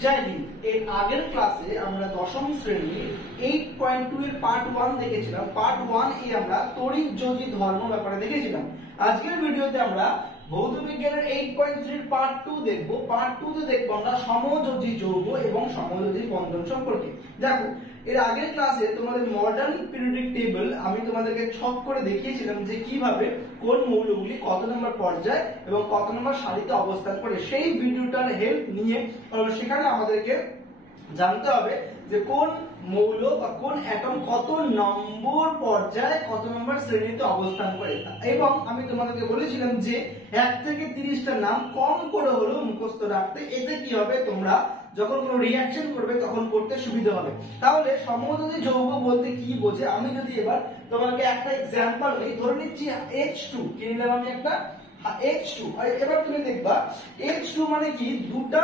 জয় হিন্দ। এর আগের ক্লাসে আমরা দশম শ্রেণী 8.2 এর পার্ট 1 দেখেছিলাম। পার্ট 1 এ আমরা তড়িৎ-যোজী ধর্ম ব্যাপারে দেখেছিলাম। আজকের ভিডিওতে আমরা ভৌত বিজ্ঞানের 8.3 এর পার্ট 2 দেখব। পার্ট 2 তে দেখব আমরা সমযোজী যৌগ এবং সমযোজী বন্ধন সম্পর্কে। দেখো, এর আগের ক্লাসে তোমাদের মডার্ন পিরিয়ডিক টেবিল আমি তোমাদেরকে ছক করে দেখিয়েছিলাম যে কিভাবে কোন মৌলগুলি কত নম্বর পর্যায়ে এবং কত নম্বর সারিতে অবস্থান করে। সেই ভিডিওটার হেল্প নিয়ে সেখানে আমাদেরকে জানতে হবে যে কোন মৌল বা কোন অ্যাটম কত নম্বর পর্যায়ে কত নম্বর শ্রেণীতে অবস্থান করে। এবং আমি তোমাদেরকে বলেছিলাম যে 1 থেকে 30টা নাম কম করে হলেও মুখস্থ রাখতে, এতে কি হবে তোমরা যখন কোনো রিঅ্যাকশন করবে তখন করতে সুবিধা হবে। তাহলে সমযোজী যৌগ বলতে কি বোঝে, আমি যদি এবার তোমাকে একটা एग्जांपल নেই, ধরে নিচ্ছি H2 কি নিলাম আমি একটা H2। এবার তুমি দেখবা H2 মানে কি, দুটো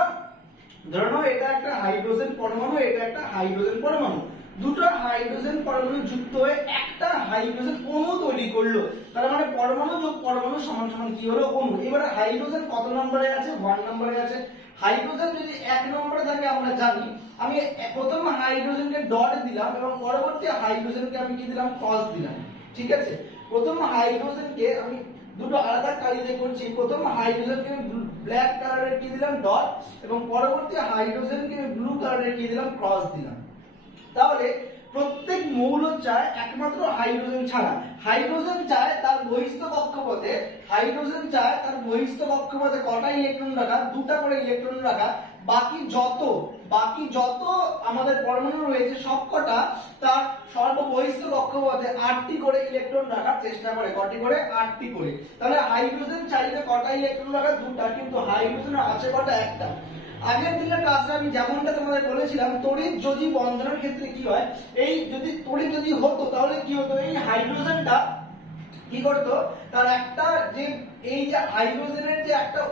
ধরে নাও এটা একটা হাইড্রোজেন পরমাণু, এটা একটা হাইড্রোজেন পরমাণু, দুটো হাইড্রোজেন পরমাণু যুক্ত হয়ে একটা হাইড্রোজেন অণু তৈরি করলো। তার মানে পরমাণু যোগ পরমাণু সমান সমান কি হলো, অণু। এবারে হাইড্রোজেন কত নম্বরে আছে, 1 নম্বরে আছে। হাইড্রোজেন যদি 1 নম্বরে থাকে আমরা জানি, আমি প্রথম হাইড্রোজেনকে ডট দিলাম এবং পরবর্তী হাইড্রোজেনকে আমি কি দিলাম, ক্রস দিলাম। ঠিক আছে, প্রথম হাইড্রোজেনকে আমি দুটো আলাদা কালিতে করছি, প্রথম হাইড্রোজেনকে ব্ল্যাক কালারের কি দিলাম, ডট, এবং পরবর্তী হাইড্রোজেনকে ব্লু কালারের কি দিলাম, ক্রস দিলাম। তাহলে প্রত্যেক মৌল চায় একমাত্র হাইড্রোজেন ছাড়া, হাইড্রোজেন চায় তার বহিস্থ কক্ষপথে, হাইড্রোজেন চায় তার বহিস্থ কক্ষপথে কটা ইলেকট্রন রাখা, দুটো করে ইলেকট্রন রাখা। বাকি যত আমাদের পরমাণু রয়েছে সবকটা তার সর্ববহিস্থ কক্ষপথে 8টি করে ইলেকট্রন রাখার চেষ্টা করে। কটি করে? 8টি করে। তাহলে হাইড্রোজেন চাইলে কটা ইলেকট্রন রাখা, দুটো, কিন্তু হাইড্রোজেনের আছে কটা, একটা। আগের দিনের ক্লাসে আমি যেমনটা তোমাদের বলেছিলাম, তড়িৎ-যোজী বন্ধনের ক্ষেত্রে কি হয়, এই যদি তড়িৎ-যোজী হতো তাহলে কি হতো, এই হাইড্রোজেনটা কি করতো, তার একটা যে এই যে হাইড্রোজেনের যে একটা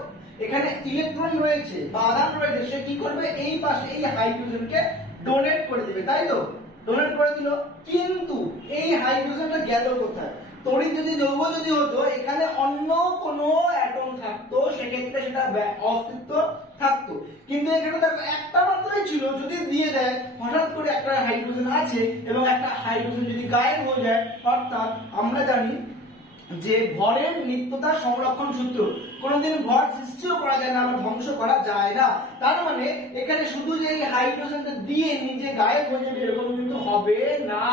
এখানে ইলেকট্রন রয়েছে বা আধান রয়েছে, সে কি করবে, এই পাশে এই হাইড্রোজেনকে ডোনেট করে দিবে, তাই তো? ডোনেট করে দিল, কিন্তু এই হাইড্রোজেনটা গেল কোথায়? তড়িৎ-যোজী যৌগ যদি হতো, এখানে অন্য কোনো অ্যাটম থাকতো, সেক্ষেত্রে সেটা অস্তিত্ব থাকতো। কিন্তু এখানে দেখো একটা মাত্রই ছিল, যদি দিয়ে দেয় হঠাৎ করে একটা হাইড্রোজেন আছে এবং একটা হাইড্রোজেন যদি গায়েব হয়ে যায়, অর্থাৎ আমরা জানি যে ভরের নিত্যতা সংরক্ষণ সূত্র, কোনদিন ভর সৃষ্টিও করা যায় না, আবার ধ্বংস করা যায় না। তার মানে এখানে শুধু যে এই হাইড্রোজেনটা দিয়ে নিজে গায়েব হয়ে যাবে এরকম কিন্তু হবে না।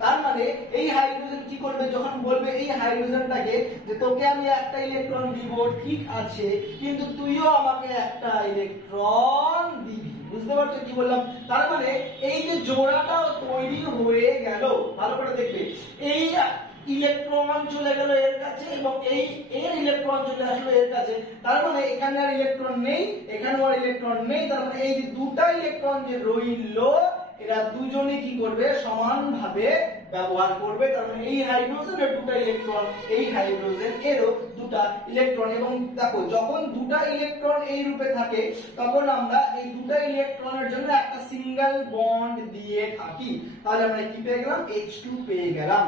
তার মানে এই হাইড্রোজেন কি করবে, যখন বলবে এই হাইড্রোজেনটাকে যে তোকে আমি একটা ইলেকট্রন দিব, ঠিক আছে, কিন্তু তুইও আমাকে একটা ইলেকট্রন দিবি। বুঝতে পারছো কি বললাম? তার মানে এই যে জোড়াটা তৈরি হয়ে গেল, ভালো করে দেখবে, এই ইলেকট্রন চলে গেল এর কাছে এবং এর ইলেকট্রন চলে আসলো এর কাছে। তার মানে এখানে আর ইলেকট্রন নেই, এখানে আর ইলেকট্রন নেই। তার মানে এই যে দুটো ইলেকট্রন যে রইল, এরা দুজনে কি করবে, সমানভাবে ব্যবহার করবে। তার মানে এই হাইড্রোজেনের দুটো ইলেকট্রন, এই হাইড্রোজেন এরও দুটো ইলেকট্রন। এবং দেখো, যখন দুটো ইলেকট্রন এই রূপে থাকে তখন আমরা এই দুটো ইলেকট্রনের জন্য একটা সিঙ্গেল বন্ড দিয়ে থাকি। তাহলে আমরা কি পেয়ে গেলাম, H2 পেয়ে গেলাম।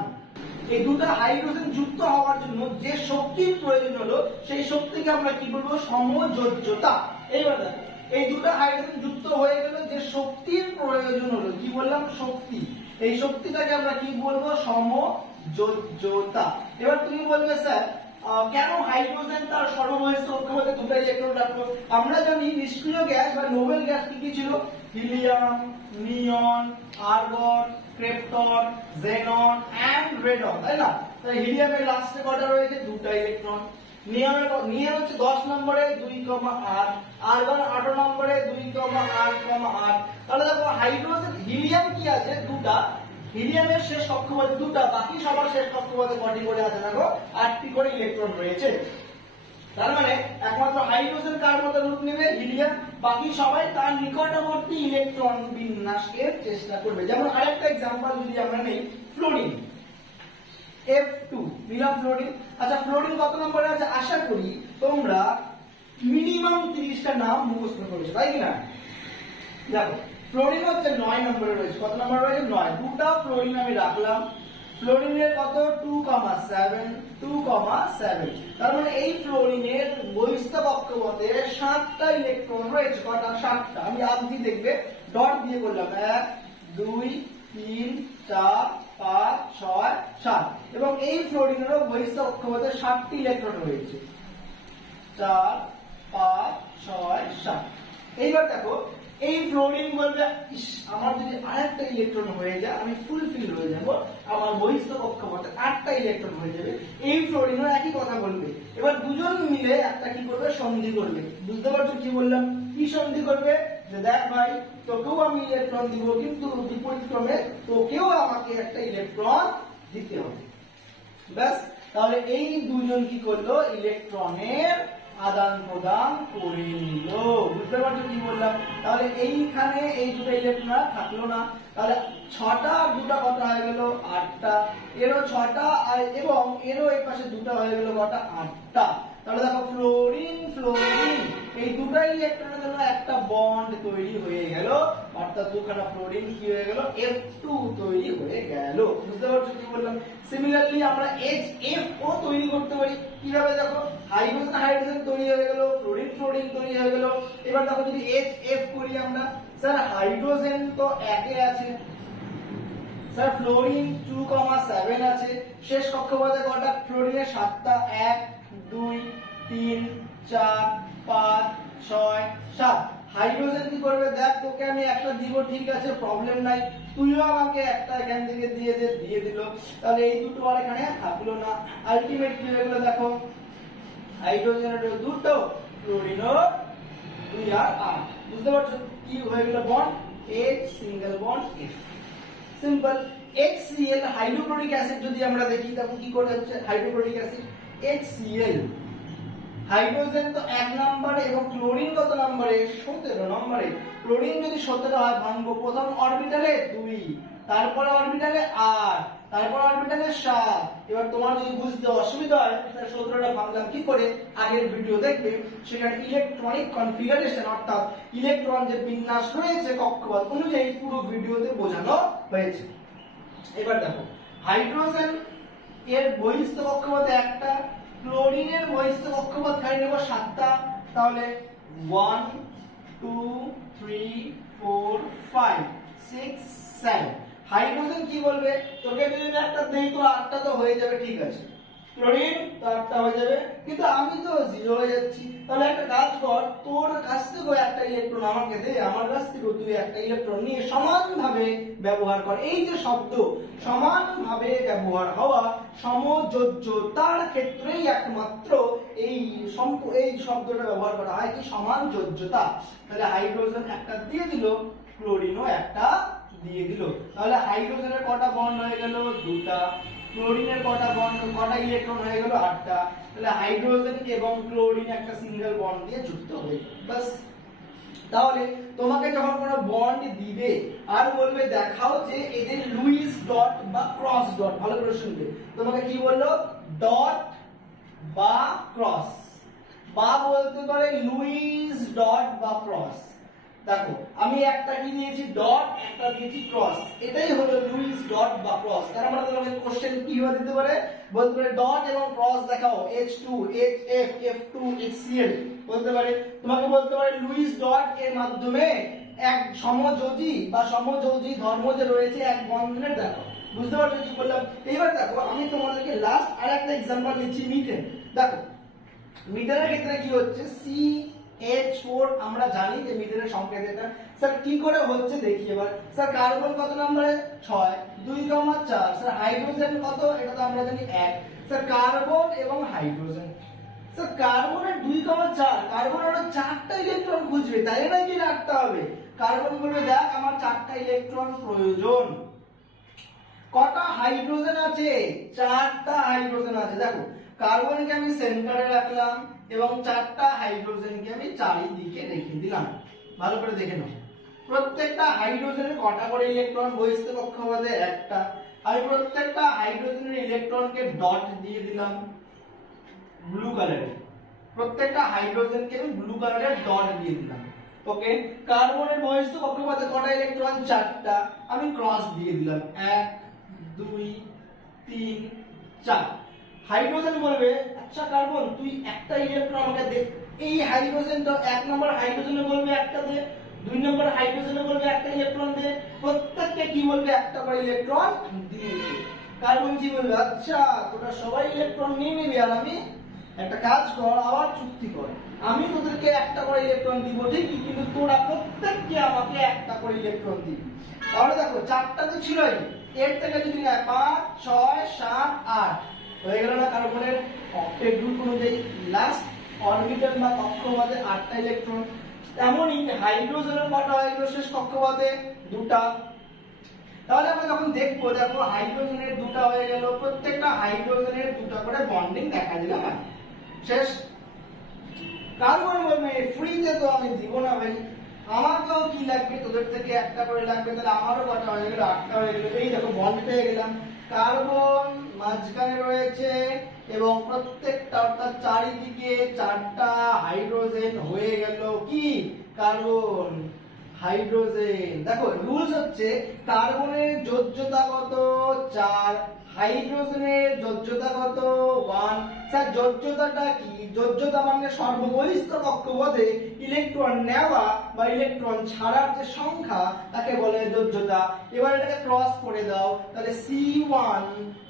এই দুটো হাইড্রোজেন যুক্ত হওয়ার জন্য যে শক্তির প্রয়োজন হলো, সেই শক্তিকে আমরা কি বলবো, সমযোজ্যতা। এইবার দেখো, এই দুটো হাইড্রোজেন যুক্ত হয়ে গেল, যে শক্তির প্রয়োজন হলো, কি বললাম, শক্তি। এই শক্তিটাকে আমরা কি বলবো, সমযোজ্যতা। এবার তুমি বলবে স্যার কেন হাইড্রোজেন তার সর্ববহিস্থ কক্ষপথে দুটো ইলেকট্রন রাখলো? আমরা জানি নিষ্ক্রিয় গ্যাস বা নোবেল গ্যাস কি কি ছিল, helium, neon, argon, krypton, xenon and radon, তাই না? তাই হিলিয়ামের লাস্টে কটা রয়েছে, দুটো ইলেকট্রন। নিয়ন হচ্ছে 10 নম্বরে 2,8, আর্গন 18 নম্বরে 2,8,8। তাহলে দেখো হাইড্রোজেন, হিলিয়াম কি আছে, দুটা, হিলিয়ামের শেষ কক্ষপথে দুটা, বাকি সবার শেষ কক্ষপথে কটি করে আছে, দেখো 8টি করে ইলেকট্রন রয়েছে। তার মানে একমাত্র হাইড্রোজেন কার মতো রূপ নেবে, হিলিয়াম, বাকি সবাই তার নিকটবর্তী ইলেকট্রন বিন্যাসের চেষ্টা করবে। যেমন আরেকটা एग्जांपल যদি আমরা নেই, ফ্লোরিন, F2 নিলাম ফ্লোরিন। আচ্ছা, ফ্লোরিন কত নম্বরে আছে? আশা করি তোমরা মিনিমাম 30টা নাম মুখস্থ করেছো, তাই না? দেখো, ফ্লোরিন হচ্ছে 9 নম্বরে রয়েছে। কত নম্বরে রয়েছে? 9। দুটো ফ্লোরিন আমি রাখলাম, ফ্লোরিনের কত 2,7 2,7। তার মানে এই ফ্লোরিনের বহিস্থ কক্ষপথে 7টা ইলেকট্রন রয়েছে। কটা? 7টা। আমি আপনি দেখবে ডট দিয়ে করলাম 1 2 3 4 5 6 7 এবং এই ফ্লোরিনেরও বহিস্থ কক্ষপথে 7টি ইলেকট্রন রয়েছে 4 5 6 7। এইবার দেখো এই ফ্লোরিন বলবে ইস আমার যদি আরেকটা ইলেকট্রন হয়ে যায় আমি ফুলফিল হয়ে যাব, আমার বহিস্থ কক্ষপথে 8টা ইলেকট্রন হয়ে যাবে। এই ফ্লোরিনও একই কথা বলবে। এবার দুজন মিলে একটা কি করবে? সন্ধি করবে। বুঝতে পারছো কি বললাম? কি সন্ধি করবে? যে দেখ ভাই তোকেও আমি ইলেকট্রন দিব, কিন্তু বিপরীত ক্রমে তোকেও আমাকে একটা ইলেকট্রন দিতে হবে। ব্যাস, তাহলে এই দুজন কি করলো? ইলেকট্রনের আদান প্রদান করে নিল। বুঝতে পারছো কি বললাম? তাহলে এইখানে এই দুটো ইলেকট্রন থাকলো না, তাহলে 6টা আর 2টা কত হয়ে গেল? 8টা। এরও 6টা আর এবং এরও এই পাশে 2টা হয়ে গেল কটা? 8টা। তাহলে দেখো ফ্লোরিন ফ্লোরিন এই দুটো ইলেকট্রনের জন্য একটা বন্ড তৈরি হয়ে গেল, অর্থাৎ দুখানা ফ্লোরিন কি হয়ে গেল? F2 তৈরি হয়ে গেল। বুঝতে পারছো কি বললাম? সিমিলারলি আমরা HFO তৈরি করতে পারি। কিভাবে? দেখো হাইড্রোজেন হাইড্রোজেন তৈরি হয়ে গেল, ফ্লোরিন ফ্লোরিন তৈরি হয়ে গেল। এবার দেখো যদি HF করি আমরা, স্যার হাইড্রোজেন তো 1 এ আছে, স্যার ফ্লোরিন 2,7 আছে, শেষ কক্ষপথে কটা? ফ্লোরিনের 7টা 1 2 3 4 5 6 7। হাইড্রোজেন কি করবে? দেখ তোকে আমি একটা দিব, ঠিক আছে প্রবলেম নাই, তুইও আমাকে একটা এখান থেকে দিয়ে দে, দিয়ে দিল। তাহলে এই দুটো আর এখানে থাকলো না। আলটিমেট কি হয়ে গেল? দেখো হাইড্রোজেনের দুটো, ফ্লোরিনও 2 আর 8। বুঝতে পারছো কি হয়ে গেল? Bond H single bond F। Simple. HCl hydrochloric acid যদি আমরা দেখি তখন কি করে হচ্ছে? হাইড্রোক্লোরিক অ্যাসিড HCl, হাইড্রোজেন তো 1 নম্বরে এবং ক্লোরিন কত নম্বরে? 17 নম্বরে। ক্লোরিন যদি 17 হয় ভাঙবো প্রথম অরবিটালে 2, তারপরে অরবিটালে 8, তারপর অরবিটালে 7। এবার তোমার যদি বুঝতে অসুবিধা হয় তাহলে 17টা ভাঙলাম কি করে? আগের ভিডিও দেখবে, সেখানে ইলেকট্রনিক কনফিগারেশন অর্থাৎ ইলেকট্রন যে বিন্যাস রয়েছে কক্ষপথ অনুযায়ী পুরো ভিডিওতে বোঝানো হয়েছে। এবার দেখো হাইড্রোজেন এর বহিস্থ কক্ষপথে একটা, ক্লোরিনের বহিস্থ কক্ষপথ খালি নেব 7টা। তাহলে 1 2 3 4 5 6 7। হাইড্রোজেন কি বলবে? তোকে যদি একটা দেই তো 8টা তো হয়ে যাবে, ঠিক আছে। ক্লোরিন তো 8টা হয়ে যাবে, কিন্তু আমি তো 0 হয়ে যাচ্ছি। তাহলে একটা কাজ কর, তোর কাছ থেকে একটা ইলেকট্রন আমাকে দে, আমার কাছ থেকে তুই একটা ইলেকট্রন নিয়ে সমানভাবে ব্যবহার কর। এই যে শব্দ সমানভাবে ব্যবহার হওয়া, সমযোজ্যতার ক্ষেত্রেই একমাত্র এই শব্দটা ব্যবহার করা হয় কি? সমানযোজ্যতা। তাহলে হাইড্রোজেন একটা দিয়ে দিল, ক্লোরিনও একটা দিয়ে দিল। তাহলে হাইড্রোজেনের কটা বন্ড হয়ে গেল? 2টা। ক্লোরিনের কটা বন্ড, কটা ইলেকট্রন হয়ে গেল? 8টা। তাহলে হাইড্রোজেন এবং ক্লোরিন একটা সিঙ্গেল বন্ড দিয়ে যুক্ত হয়ে গেল। বাস। তাহলে তোমাকে যখন কোনো বন্ড দিবে আর বলবে দেখাও যে এদের লুইস ডট বা ক্রস ডট, ভালো করে শুনবে, তোমাকে কি বললো? ডট বা ক্রস, বা বলতে পারে লুইস ডট বা ক্রস। দেখো আমি একটা কি দিয়েছি? ডট, একটা দিয়েছি ক্রস। এটাই হলো লুইস ডট বা ক্রস। তার মানে তোমাকে কোশ্চেন কি হয়ে দিতে পারে? বলতে পারে ডট এবং ক্রস দেখাও, H2 HF F2 HCl বলতে পারে। তোমাকে বলতে পারে লুইস ডট এর মাধ্যমে এক সমযোজী বা সমযোজী ধর্ম যে রয়েছে এক বন্ধনের দেখাও। বুঝতে পারছো কি বললাম? এবার দেখো আমি তোমাদেরকে লাস্ট আরেকটা एग्जांपल দিচ্ছি, মিথেন। দেখো মিথেনের ক্ষেত্রে কি হচ্ছে? CH4 আমরা জানি যে মিথেনের সংকেত এটা। স্যার কি করে হচ্ছে দেখি এবার। স্যার কার্বন কত নম্বরে? 6 2,4। স্যার হাইড্রোজেন কত? এটা তো আমরা জানি 1। স্যার কার্বন এবং হাইড্রোজেন, স্যার কার্বনের 2,4, কার্বন ওটা 4টা ইলেকট্রন খুঁজবে, তাই না কি রাখতে হবে? কার্বন বলবে দেখ আমার 4টা ইলেকট্রন প্রয়োজন। কটা হাইড্রোজেন আছে? 4টা হাইড্রোজেন আছে। দেখো কার্বনকে আমি সেন্টারে রাখলাম এবং 4টা হাইড্রোজেনকে আমি চারিদিকে রেখে দিলাম। ভালো করে দেখে নাও, প্রত্যেকটা হাইড্রোজেনের কটা করে ইলেকট্রন? বহিস্থ কক্ষপথে একটা। আমি প্রত্যেকটা হাইড্রোজেনের ইলেকট্রনকে ডট দিয়ে দিলাম ব্লু কালারে, প্রত্যেকটা হাইড্রোজেনকে আমি ব্লু কালারের ডট দিয়ে দিলাম। ওকে, কার্বনের বহিস্থ কক্ষপথে কটা ইলেকট্রন? 4টা, আমি ক্রস দিয়ে দিলাম 1 2 3 4। হাইড্রোজেন বলবে আচ্ছা কার্বন তুই একটা ইলেকট্রন আমাকে দে। এই হাইড্রোজেনটা 1 নম্বর হাইড্রোজেনে বলবে একটা দে, 2 নম্বর হাইড্রোজেনে বলবে একটা ইলেকট্রন দে, প্রত্যেককে কি বলবে একটা করে ইলেকট্রন দিয়ে দে। কার্বন কি বলবে আচ্ছা তোরা সবাই ইলেকট্রন নিয়ে নিবি আর আমি একটা কাজ কর, আবার চুক্তি কর, আমি তোদেরকে একটা করে ইলেকট্রন দিব ঠিকই, কিন্তু তোরা প্রত্যেককে আমাকে একটা করে ইলেকট্রন দিবি। তাহলে দেখো চারটা তো ছিলই, এর থেকে যদি না 5 6 7 8 হয়ে গেল না কার্বনের অক্টেট গ্রুপ অনুযায়ী লাস্ট অরবিটাল বা কক্ষপথে 8টা ইলেকট্রন। তেমনই হাইড্রোজেনের কটা হয়ে গেল শেষ কক্ষপথে 2টা। তাহলে আমরা যখন দেখবো দেখো হাইড্রোজেনের 2টা হয়ে গেল, প্রত্যেকটা হাইড্রোজেনের 2টা করে বন্ডিং দেখা দিল না শেষ। কার্বন বলবে ফ্রিতে তো আমি দিব না ভাই, আমাকেও কি লাগবে তোদের থেকে একটা করে লাগবে, তাহলে আমারও কটা হয়ে গেল 8টা হয়ে গেল। এই দেখো বন্ড পেয়ে গেলাম, কার্বন মাঝখানে রয়েছে এবং প্রত্যেকটা অর্থাৎ চারিদিকে 4টা হাইড্রোজেন হয়ে গেল কি কার্বন হাইড্রোজেন। দেখো রুলস হচ্ছে কার্বনের যোজ্যতা কত 4, হাইড্রোজেনের যোজ্যতা কত 1। স্যার যোজ্যতাটা কি? যোজ্যতা মানে সর্ববহিষ্ঠ কক্ষপথে ইলেকট্রন নেওয়া বা ইলেকট্রন ছাড়ার যে সংখ্যা তাকে বলে যোজ্যতা। এবার এটাকে ক্রস করে দাও, তাহলে C1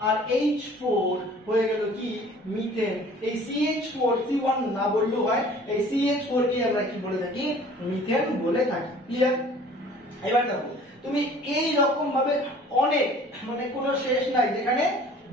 আর H4 হয়ে গেল কি মিথেন। এই CH4 C1 না বললেও হয়, এই CH4 কে আমরা কি বলে থাকি মিথেন বলে থাকি। ক্লিয়ার? এবার দেখো তুমি এই রকম ভাবে অনেক মানে কোনো শেষ নাই যেখানে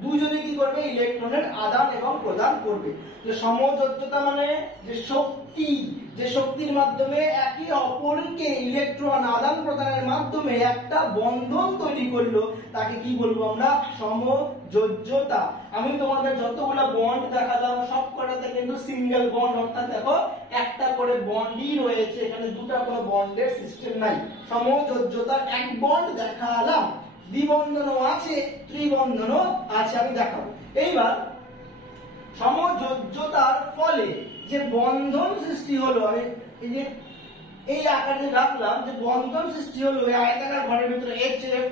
দুজনে কি করবে ইলেকট্রনের আদান এবং প্রদান করবে। যে সমযোজ্যতা মানে যে শক্তি, যে শক্তির মাধ্যমে একে অপরকে ইলেকট্রন আদান প্রদানের মাধ্যমে একটা বন্ধন তৈরি করলো তাকে কি বলবো আমরা সমযোজ্যতা। আমি তোমাদের যতগুলো বন্ড দেখালাম সবকটাতে কিন্তু সিঙ্গেল বন্ড, অর্থাৎ দেখো একটা করে বন্ডই রয়েছে, এখানে দুটা কোনো বন্ডের সিস্টেম নাই। সমযোজ্যতার এক বন্ড দেখালাম, দ্বিবন্ধনও আছে, ত্রিবন্ধনও আছে, আমি দেখাবো। এইবার সমযোজ্যতার ফলে যে বন্ধন সৃষ্টি হলো, আমি এই যে এই আকারে রাখলাম, যে বন্ধন সৃষ্টি হলো এই আয়তাকার ঘরের ভিতরে HF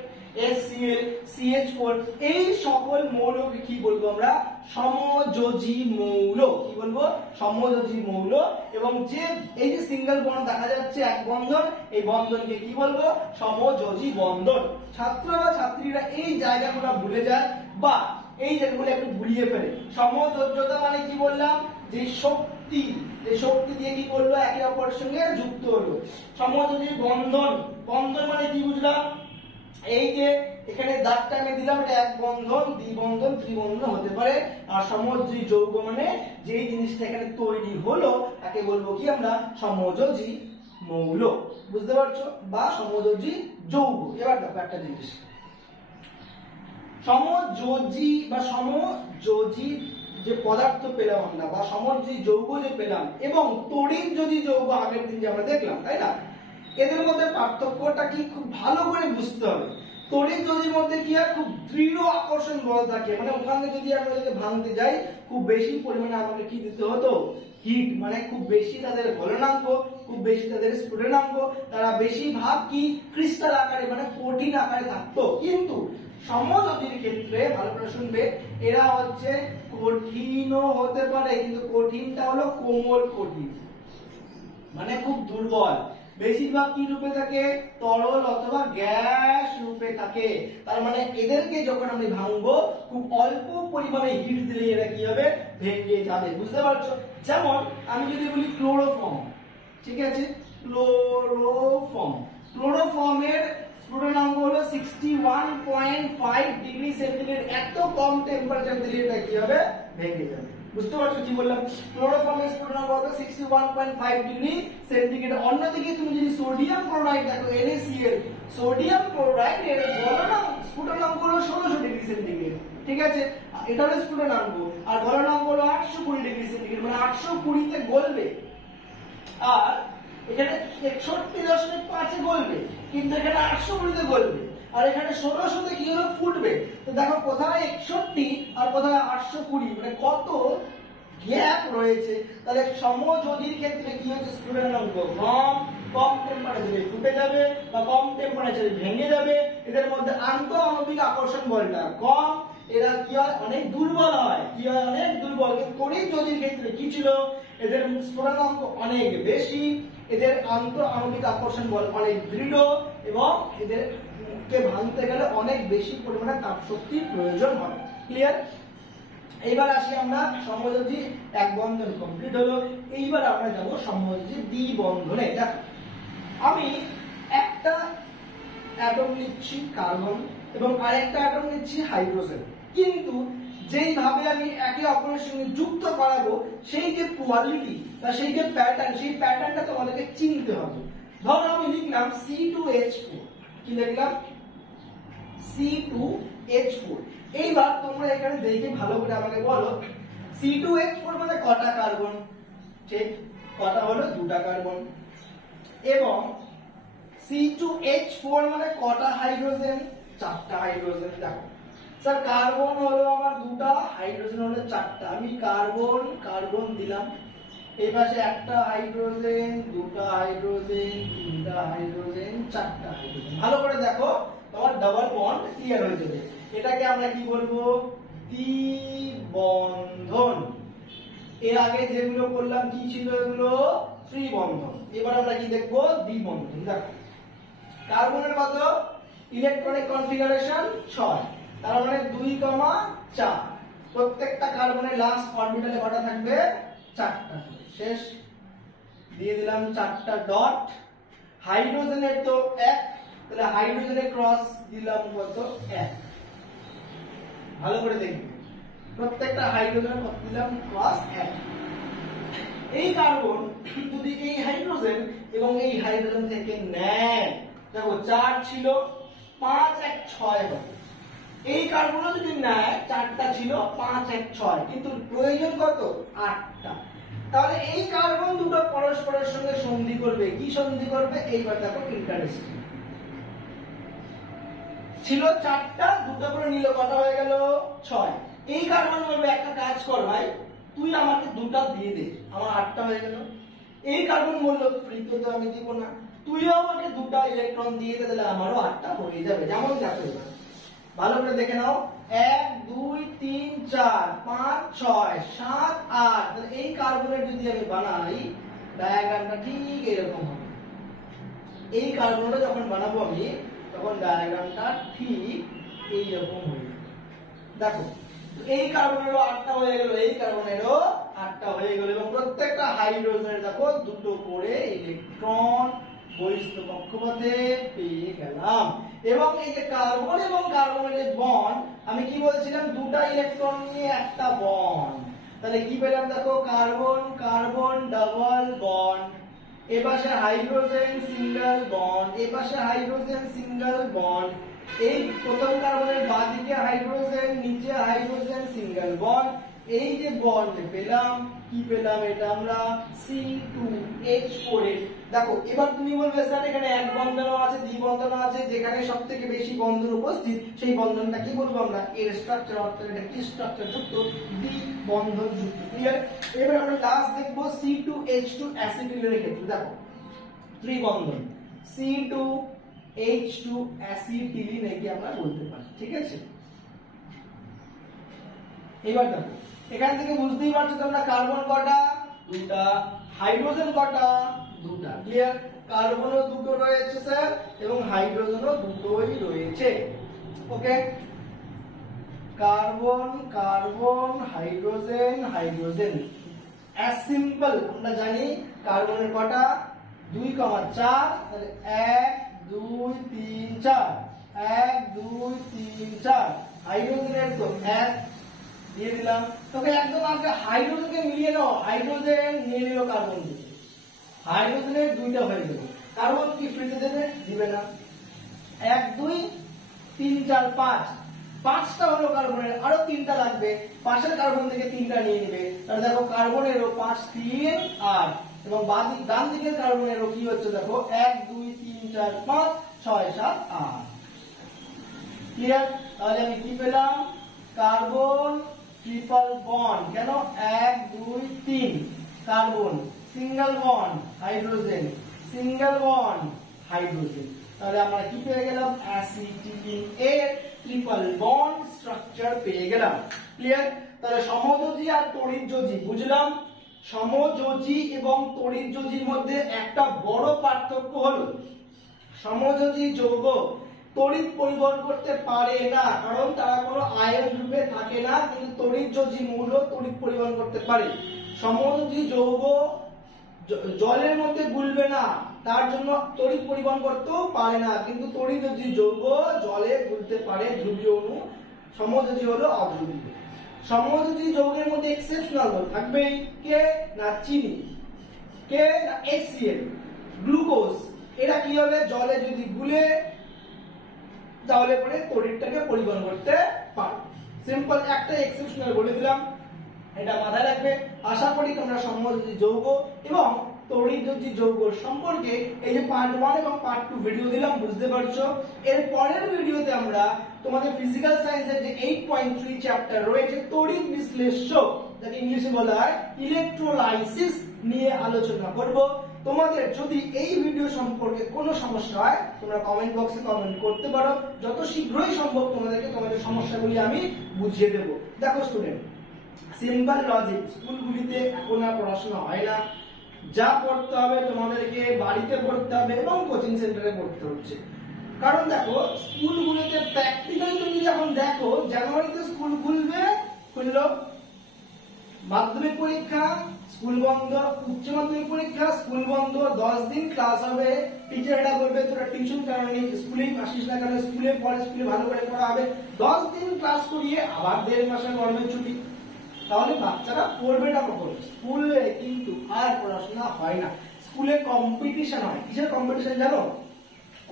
HCl CH4 এই সকল মৌলকে কি বলবো আমরা সমযোজী মৌল। কি বলবো সমযোজী মৌল। এবং যে এই যে সিঙ্গেল বন্ড দেখা যাচ্ছে এক বন্ধন, এই বন্ধনকে কি বলবো সমযোজী বন্ধন। ছাত্র বা ছাত্রীরা এই জায়গাগুলো ভুলে যায় বা এই জায়গাগুলো একটু ভুলিয়ে ফেলে। সমযোজ্যতা মানে কি বললাম যে শক্তি, এই শক্তি দিয়ে কি করলো একে অপরের সঙ্গে যুক্ত হলো। সমযোজী বন্ধন, বন্ধন মানে কি বুঝলাম এই যে এখানে দাগটা আমি দিলাম এটা এক বন্ধন, দ্বিবন্ধন, ত্রিবন্ধন হতে পারে। আর সমযোজী যৌগ মানে যেই জিনিসটা এখানে তৈরি হলো তাকে বলবো কি আমরা সমযোজী মৌল। বুঝতে পারছো? বা সমযোজী যৌগ। এবার দেখো একটা জিনিস, সমযোজী বা সমযোজী যে পদার্থ পেলাম আমরা বা সমযোজী যৌগ যে পেলাম এবং তড়িৎযোজী যৌগ আগের দিন যে আমরা দেখলাম, তাই না? এদের মধ্যে পার্থক্যটা কি খুব ভালো করে বুঝতে হবে। তড়িৎযোজীর মধ্যে কি হয় খুব দৃঢ় আকর্ষণ বল থাকে, মানে ওখানে যদি আমরা যদি ভাঙতে যাই খুব বেশি পরিমাণে আমাকে কি দিতে হতো হিট, মানে খুব বেশি তাদের গলনাঙ্ক, খুব বেশি তাদের স্ফুটনাঙ্ক, তারা বেশিরভাগ কি ক্রিস্টাল আকারে মানে কঠিন আকারে থাকতো। কিন্তু সমযোজীর ক্ষেত্রে ভালো করে শুনবে এরা হচ্ছে কঠিনও হতে পারে, কিন্তু কঠিনটা হলো কোমল কঠিন, মানে খুব দুর্বল। বেশিরভাগ কি রূপে থাকে তরল অথবা গ্যাস রূপে থাকে। তার মানে এদেরকে যখন আমি ভাঙবো খুব অল্প পরিমাণে হিট দিলে এরা কি হবে ভেঙে যাবে। বুঝতে পারছো? যেমন আমি যদি বলি ক্লোরোফর্ম, ঠিক আছে, ক্লোরোফর্মের স্ফুটনাঙ্ক হলো 61.5 ডিগ্রি সেন্টিগ্রেড। এত কম টেম্পারেচার দিলে এটা কি হবে ভেঙে যাবে। বুঝতে পারছো কি বললাম? ক্লোরোফর্মের স্ফুটনাঙ্ক হলো 61.5 ডিগ্রি সেন্টিগ্রেড। অন্যদিকে তুমি যদি সোডিয়াম ক্লোরাইড দেখো NaCl, সোডিয়াম ক্লোরাইড এর গলনাঙ্ক স্ফুটনাঙ্ক হলো 1600 ডিগ্রি সেন্টিগ্রেড। ঠিক আছে, এটা হলো স্ফুটনাঙ্ক। আর গলনাঙ্ক হলো 820 ডিগ্রি সেন্টিগ্রেড, মানে 820 তে গলবে। আর এখানে 61.5 এ গলবে, কিন্তু এখানে 820 তে গলবে। আর এখানে 1600 তে কি হলো ফুটবে। তো দেখো কোথায় 61 আর কোথায় 820, মানে কত গ্যাপ রয়েছে। তাহলে সমযোজীর ক্ষেত্রে কি হচ্ছে স্ফুটনাঙ্ক কম টেম্পারেচারে ফুটে যাবে বা কম টেম্পারেচারে ভেঙে যাবে। এদের মধ্যে আন্তঃআণবিক আকর্ষণ বলটা কম এরা কি হয় অনেক দুর্বল হয়, কি হয় অনেক দুর্বল। কিন্তু তড়িৎ গতির ক্ষেত্রে কি ছিল, এদের স্ফুটনাঙ্ক অনেক বেশি, এদের আন্তঃআণবিক আকর্ষণ বল অনেক দৃঢ় এবং এদেরকে ভাঙতে গেলে অনেক বেশি পরিমাণে তাপ শক্তির প্রয়োজন হয়। ক্লিয়ার? এইবার আসি আমরা সমযোজী এক বন্ধন কমপ্লিট হলো, এইবার আমরা যাব সমযোজী দ্বি বন্ধনে। দেখো আমি একটা অ্যাটম নিচ্ছি কার্বন এবং আরেকটা অ্যাটম নিচ্ছি হাইড্রোজেন, কিন্তু যেইভাবে আমি একে অপরের সঙ্গে যুক্ত করাবো সেই যে কোয়ালিটি বা সেই যে প্যাটার্ন, সেই প্যাটার্নটা তোমাদেরকে চিনতে হবে। ধরো আমি লিখলাম C2H4, কি লিখলাম C2H4। এইবার তোমরা এখানে দেখে ভালো করে আমাকে বলো C2H4 মানে কটা কার্বন? ঠিক, কটা হলো? দুটা কার্বন। এবং C2H4 মানে কটা হাইড্রোজেন? চারটা হাইড্রোজেন। দেখো স্যার কার্বন হলো আমার দুটা, হাইড্রোজেন হলো চারটা, আমি কার্বন কার্বন দিলাম, এই পাশে একটা হাইড্রোজেন, দুটা হাইড্রোজেন, তিনটা হাইড্রোজেন, চারটা হাইড্রোজেন। ভালো করে দেখো তোমার ডাবল বন্ড ক্লিয়ার হয়ে যাবে। এটাকে আমরা কি বলবো? দ্বিবন্ধন। এর আগে যেগুলো করলাম কি ছিল? এগুলো ত্রিবন্ধন। এবার আমরা কি দেখবো? দ্বিবন্ধন। দেখো কার্বনের কত ইলেকট্রনিক কনফিগারেশন? 6, তার মানে 2,4। প্রত্যেকটা কার্বনের লাস্ট অরবিটালে কটা থাকবে? 4টা। শেষ, দিয়ে দিলাম 4টা ডট। হাইড্রোজেনের তো 1, তাহলে হাইড্রোজেনের ক্রস দিলাম কত? 1। ভালো করে দেখবে প্রত্যেকটা হাইড্রোজেনের কত দিলাম? ক্রস 1। এই কার্বন যদি এই হাইড্রোজেন এবং এই হাইড্রোজেন থেকে নেয়, দেখো 4 ছিল, 5 1 6 হবে। এই কার্বনও যদি নেয়, 4টা ছিল, 5 1 6, কিন্তু প্রয়োজন কত? 8টা। তাহলে এই কার্বন দুটো পরস্পরের সঙ্গে সন্ধি করবে। কি সন্ধি করবে? এইবার দেখো ইন্টারেস্টিং, ছিল 4টা, দুটো করে নিল, কটা হয়ে গেল? 6। এই কার্বন বলবে একটা কাজ কর ভাই, তুই আমাকে দুটা দিয়ে দে, আমার 8টা হয়ে গেল। এই কার্বন বললো ফ্রিতে তো আমি দিব না, তুইও আমাকে দুটা ইলেকট্রন দিয়ে দে, তাহলে আমারও 8টা হয়ে যাবে। যেমন দেখো ভালো করে দেখে নাও, 1 2 3 4 5 6 7 8। তাহলে এই কার্বনের যদি আমি বানাই ডায়াগ্রামটা ঠিক এরকম হবে। এই কার্বনটা যখন বানাবো আমি, তখন ডায়াগ্রামটা ঠিক এইরকম হবে। দেখো এই কার্বনেরও 8টা হয়ে গেল, এই কার্বনেরও 8টা হয়ে গেল, এবং প্রত্যেকটা হাইড্রোজেনের দেখো দুটো করে ইলেকট্রন বহিস্থ কক্ষপথে পেয়ে গেলাম। এবং এই যে কার্বন এবং কার্বনের যে বন্ড, আমি কি বলছিলাম? দুটা ইলেকট্রন নিয়ে একটা বন্ড। তাহলে কি পেলাম? দেখো কার্বন কার্বন ডাবল বন্ড, এপাশে হাইড্রোজেন সিঙ্গেল বন্ড, এপাশে হাইড্রোজেন সিঙ্গেল বন্ড। এই প্রথম কার্বনের বাঁদিকে হাইড্রোজেন, নিচে হাইড্রোজেন সিঙ্গেল বন্ড। এই যে বন্ড পেলাম, কি পেলাম? এটা আমরা C2H4 এর। দেখো এবার তুমি বলবে স্যার এখানে এক বন্ধনও আছে, দ্বিবন্ধনও আছে, যেখানে সবথেকে বেশি বন্ধন উপস্থিত সেই বন্ধনটা কি বলবো আমরা? এর স্ট্রাকচার, অর্থাৎ এটা কি স্ট্রাকচার যুক্ত? দ্বিবন্ধন যুক্ত। ক্লিয়ার? এবার আমরা লাস্ট দেখবো C2H2 অ্যাসিটিলিনের ক্ষেত্রে। দেখো ত্রিবন্ধন, C2H2 অ্যাসিটিলিন একে আমরা বলতে পারি। ঠিক আছে, এবার দেখো এখান থেকে বুঝতেই পারছো তোমরা কার্বন কটা? দুটা। হাইড্রোজেন কটা? দুটা। ক্লিয়ার? কার্বনও দুটো রয়েছে স্যার, এবং হাইড্রোজেনও দুটোই রয়েছে। Okay, carbon carbon hydrogen hydrogen. As simple আমরা জানি কার্বনের কটা? 2, 4, তাহলে 1 2 3 4, 1 2 3 4। হাইড্রোজেনের তো 1 দিয়ে দিলাম। তোকে একদম আগে হাইড্রোজেনকে মিলিয়ে নাও, হাইড্রোজেন নিয়ে নিল কার্বন দিয়ে, হাইড্রোজেনের 2টা হয়ে গেল। কার্বন কি ফ্রিতে দেবে? দিবে না। 1 2 3 4 5, 5টা হলো কার্বনের, আরো 3টা লাগবে, পাশের কার্বন থেকে 3টা নিয়ে নিবে। তাহলে দেখো কার্বনেরও 5 3 8, এবং ডান দিকের কার্বনেরও কি হচ্ছে? দেখো 1 2 3 4 5 6 7 8। ক্লিয়ার? তাহলে আমি কি পেলাম? Carbon triple bond. কেন? 1 2 3 carbon, single bond hydrogen, single bond hydrogen. তাহলে আমরা কি পেয়ে গেলাম? অ্যাসিটিলিন এর ট্রিপল বন্ড স্ট্রাকচার পেয়ে গেলাম। ক্লিয়ার? তাহলে সমযোজী আর তড়িৎযোজী বুঝলাম। সমযোজী এবং তড়িৎযোজীর মধ্যে একটা বড় পার্থক্য হলো সমযোজী যৌগ তড়িৎ পরিবহন করতে পারে না, কারণ তারা কোনো আয়ন রূপে থাকে না, কিন্তু তড়িৎযোজী মৌল তড়িৎ পরিবহন করতে পারে। সমযোজী যৌগ জলের মধ্যে গুলবে না, তার জন্য তড়িৎ পরিবহন করতেও পারে না, কিন্তু তড়িৎযোজী যৌগ জলে গুলতে পারে। ধ্রুবীয় অণু, সমযোজী হলো অধ্রুবীয়। সমযোজী যৌগের মধ্যে এক্সেপশনাল থাকবে কে না চিনি, কে না HCl, গ্লুকোজ। এরা কি হবে? জলে যদি গুলে তাহলে পরে তড়িৎটাকে পরিবহন করতে পারে। সিম্পল একটা এক্সেপশনাল বলে দিলাম, এটা মাথায় রাখবে। আশা করি তোমরা সমযোজী যৌগ এবং তড়িৎযোজী যৌগ সম্পর্কে এই যে পার্ট 1 এবং পার্ট 2 ভিডিও দিলাম বুঝতে পারছো। এর পরের ভিডিওতে আমরা তোমাদের ফিজিক্যাল সায়েন্সের যে 8.3 চ্যাপ্টার রয়েছে তড়িৎ বিশ্লেষ্য, যাকে ইংলিশে বলা হয় ইলেকট্রোলাইসিস, নিয়ে আলোচনা করব। তোমাদের যদি এই ভিডিও সম্পর্কে কোনো সমস্যা হয় তোমরা কমেন্ট বক্সে কমেন্ট করতে পারো, যত শীঘ্রই সম্ভব তোমাদেরকে তোমাদের সমস্যাগুলি আমি বুঝিয়ে দেব। দেখো স্টুডেন্ট, সিম্পল লজিক, স্কুলগুলিতে এখন আর পড়াশোনা হয় না, যা পড়তে হবে তোমাদেরকে বাড়িতে পড়তে হবে এবং কোচিং সেন্টারে পড়তে হচ্ছে। কারণ দেখো স্কুলগুলোতে প্র্যাকটিক্যালি তুমি যখন দেখো, জানুয়ারিতে স্কুল খুলবে, খুললো, মাধ্যমিক পরীক্ষা স্কুল বন্ধ, উচ্চ মাধ্যমিক পরীক্ষা স্কুল বন্ধ, 10 দিন ক্লাস হবে, টিচাররা বলবে তোরা টিউশন কারণে স্কুলেই আসিস না কেন, স্কুলে পড়ে, স্কুলে ভালো করে পড়া হবে, 10 দিন ক্লাস করিয়ে আবার 1.5 মাসের গরমের ছুটি। তাহলে বাচ্চারা পড়বেটা কখন? স্কুলে কিন্তু আর পড়াশোনা হয় না, স্কুলে কম্পিটিশন হয়। কিসের কম্পিটিশন জানো?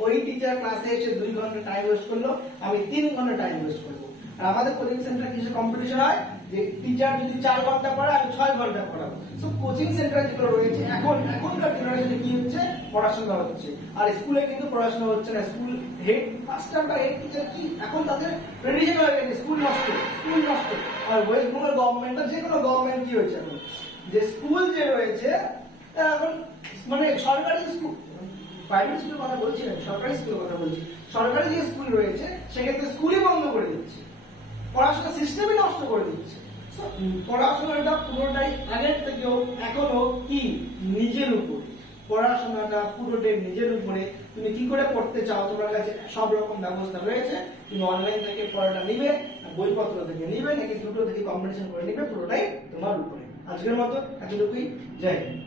ওই টিচার ক্লাসে এসে 2 ঘন্টা টাইম ওয়েস্ট করলো, আমি 3 ঘন্টা টাইম ওয়েস্ট করবো। আর আমাদের কোচিং সেন্টারে কিসের কম্পিটিশন হয়? যে টিচার যদি 4 ঘন্টা পড়ায় আমি 6 ঘন্টা পড়াবো। সো কোচিং সেন্টার যেগুলো রয়েছে এখনকার জেনারেশনে কি হচ্ছে? পড়াশোনা হচ্ছে, আর স্কুলে কিন্তু পড়াশোনা হচ্ছে না। স্কুল হেড মাস্টার বা হেড টিচার কি এখন তাদের ট্রেডিশন হয়ে গেছে স্কুল নষ্ট, স্কুল নষ্ট। আর ওয়েস্ট বেঙ্গল গভর্নমেন্ট, যে কোনো গভর্নমেন্ট কি হয়েছে এখন, যে স্কুল যে রয়েছে এখন মানে সরকারি স্কুল, প্রাইভেট স্কুলের কথা বলছি না, সরকারি স্কুলের কথা বলছি। সরকারি যে স্কুল রয়েছে সেক্ষেত্রে স্কুলই বন্ধ করে দিচ্ছে, পড়াশোনা সিস্টেমই নষ্ট করে দিচ্ছে। পড়াশোনাটা পুরোটাই আগের থেকেও এখনো কি নিজের উপর, পড়াশোনাটা পুরোটাই নিজের উপরে। তুমি কি করে পড়তে চাও, তোমার কাছে সব রকম ব্যবস্থা রয়েছে। তুমি অনলাইন থেকে পড়াটা নিবে, বইপত্র থেকে নিবে, নাকি দুটো থেকে কম্বিনেশন করে নিবে, পুরোটাই তোমার উপরে। আজকের মতো এতটুকুই, জয় হিন্দ।